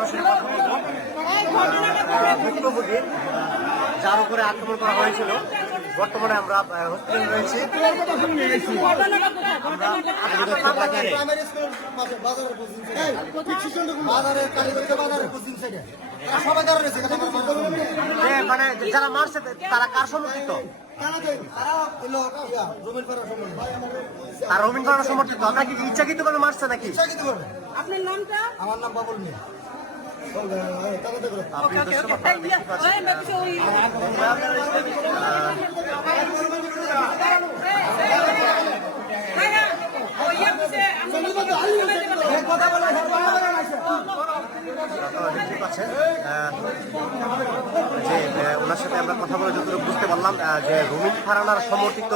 সরাসরি কথা বলবো। ভুক্তভোগী যার উপরে আক্রমণ করা হয়েছিল, বর্তমানে আমরা হসপিটালে রয়েছি। মানে যারা মারছে তারা কার সমর্থিত? আর রবিন ফারানা সমর্থিত। আপনার কি ইচ্ছাকৃত ভাবে মারছে নাকি? আপনার নামটা? আমার নাম বাবুল মিয়া। দেখতে পাচ্ছেন যে ওনার সাথে আমরা কথা বলে যতটুকু বুঝতে পারলাম যে রবিন ফারানার সমর্থিত